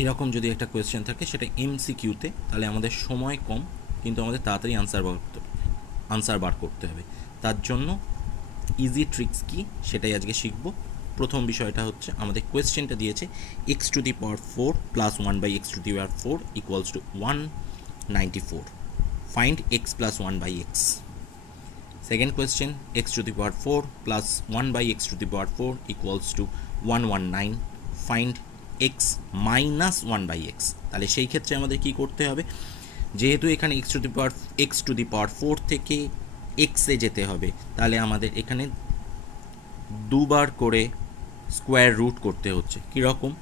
এরকম যদি একটা কোয়েশ্চেন থাকে সেটা এমসিকিউতে, তাহলে আমাদের সময় কম কিন্তু আমাদের তাড়াতাড়ি আনসার বার করতে হবে। তার জন্য ইজি ট্রিক্স কি সেটাই আজকে শিখব। প্রথম বিষয়টা হচ্ছে আমাদের কোয়েশ্চেনটা দিয়েছে x⁴ plus 1/x⁴ equals to 194, find x plus 1/x। Second question x⁴ plus 1/x⁴ equals to 119, find x minus 1/x। তাহলে সেই ক্ষেত্রে আমাদের কি করতে হবে, যেহেতু এখানে x⁴ থেকে এক্সে যেতে হবে, তাহলে আমাদের এখানে দুবার করে স্কোয়ার রুট করতে হচ্ছে। কীরকম,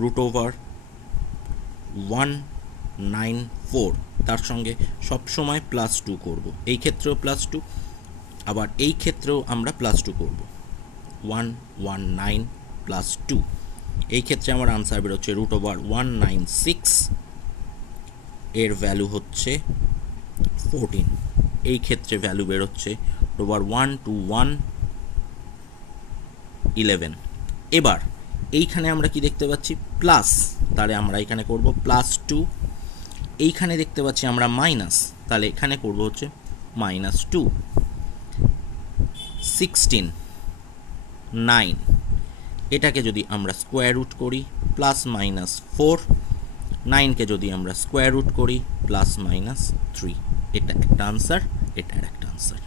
√194, তার সঙ্গে সবসময় +2 করব। এই ক্ষেত্রেও +2, আবার এই ক্ষেত্রেও আমরা +2 করব। 119 + 2, এই ক্ষেত্রে আমার আনসার বেরোচ্ছে √196, এর ভ্যালু হচ্ছে 14। এই ক্ষেত্রে ভ্যালু বেরোচ্ছে √12111। এবার এইখানে আমরা কি দেখতে পাচ্ছি, প্লাস, তাহলে আমরা এখানে করব +2। এইখানে দেখতে পাচ্ছি আমরা মাইনাস, তাহলে এখানে করব হচ্ছে -2। 16, 9, এটাকে যদি আমরা স্কোয়ার রুট করি +-4, 9কে যদি আমরা স্কোয়ার রুট করি +-3, এটা একটা আনসার, এটা একটা আনসার।